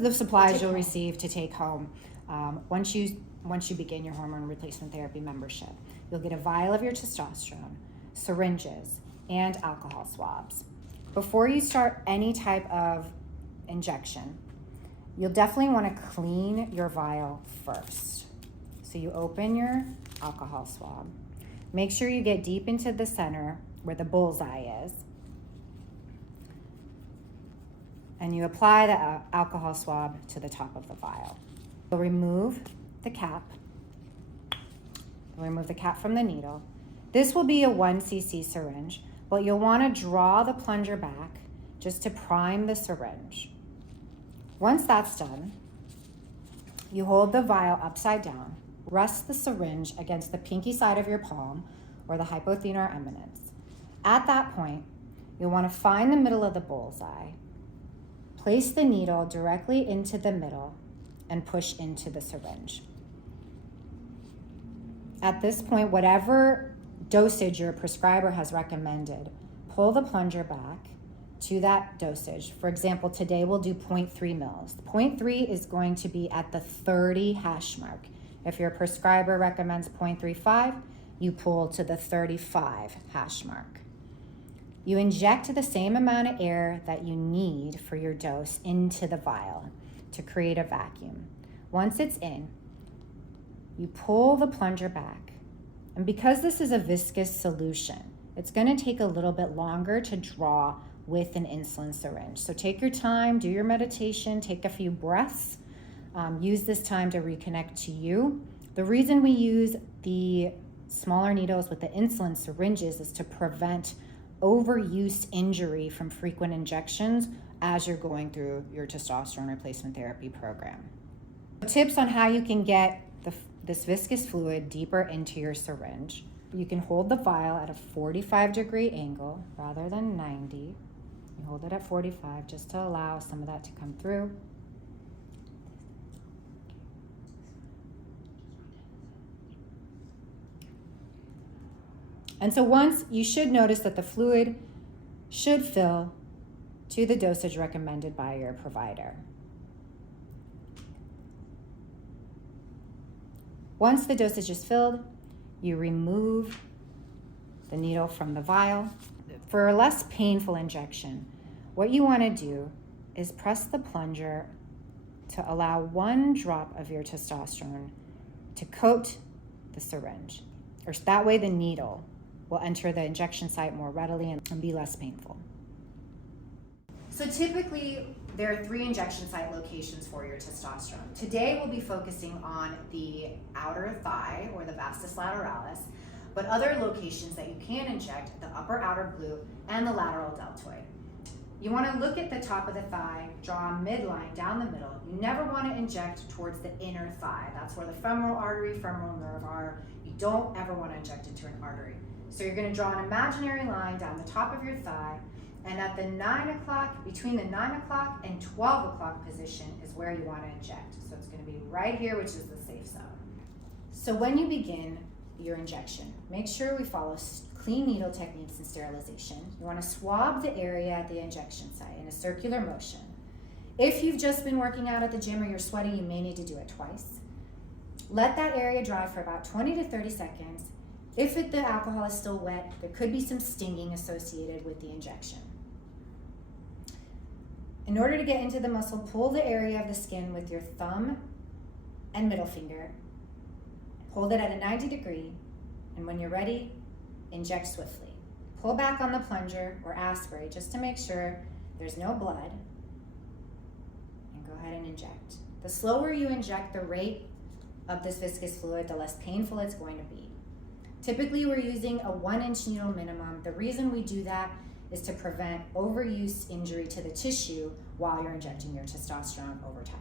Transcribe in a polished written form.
of the supplies you'll receive to take home once you begin your hormone replacement therapy membership. You'll get a vial of your testosterone, syringes, and alcohol swabs. Before you start any type of injection, you'll definitely want to clean your vial first. So you open your alcohol swab. Make sure you get deep into the center where the bullseye is. And you apply the alcohol swab to the top of the vial. You'll remove the cap. You'll remove the cap from the needle. This will be a 1 cc syringe, but you'll want to draw the plunger back just to prime the syringe. Once that's done, you hold the vial upside down. Rest the syringe against the pinky side of your palm or the hypothenar eminence. At that point, you'll want to find the middle of the bullseye, place the needle directly into the middle, and push into the syringe. At this point, whatever dosage your prescriber has recommended, pull the plunger back to that dosage. For example, today we'll do 0.3 mils. 0.3 is going to be at the 30 hash mark. If your prescriber recommends 0.35, you pull to the 35 hash mark. You inject the same amount of air that you need for your dose into the vial to create a vacuum. Once it's in, you pull the plunger back. And because this is a viscous solution, it's going to take a little bit longer to draw with an insulin syringe. So take your time, do your meditation, take a few breaths. Use this time to reconnect to you. The reason we use the smaller needles with the insulin syringes is to prevent overuse injury from frequent injections as you're going through your testosterone replacement therapy program. Tips on how you can get this viscous fluid deeper into your syringe. You can hold the vial at a 45-degree angle rather than 90. You hold it at 45 just to allow some of that to come through. And so once, you should notice that the fluid should fill to the dosage recommended by your provider. Once the dosage is filled, you remove the needle from the vial. For a less painful injection, what you want to do is press the plunger to allow 1 drop of your testosterone to coat the syringe. Or that way the needle will enter the injection site more readily and be less painful. So typically, there are 3 injection site locations for your testosterone. Today, we'll be focusing on the outer thigh, or the vastus lateralis, but other locations that you can inject, the upper outer glute and the lateral deltoid. You want to look at the top of the thigh, draw a midline down the middle. You never want to inject towards the inner thigh. That's where the femoral artery, femoral nerve are. You don't ever want to inject into an artery. So you're going to draw an imaginary line down the top of your thigh, and at the 9 o'clock, between the 9 o'clock and 12 o'clock position is where you want to inject. So it's going to be right here, which is the safe zone. So when you begin your injection, make sure we follow clean needle techniques and sterilization. You want to swab the area at the injection site in a circular motion. If you've just been working out at the gym or you're sweating, you may need to do it twice. Let that area dry for about 20 to 30 seconds. If the alcohol is still wet, there could be some stinging associated with the injection. In order to get into the muscle, pull the area of the skin with your thumb and middle finger. Hold it at a 90 degree, and when you're ready, inject swiftly. Pull back on the plunger or aspirate just to make sure there's no blood, and go ahead and inject. The slower you inject the rate of this viscous fluid, the less painful it's going to be. Typically, we're using a 1-inch needle minimum. The reason we do that is to prevent overuse injury to the tissue while you're injecting your testosterone over time.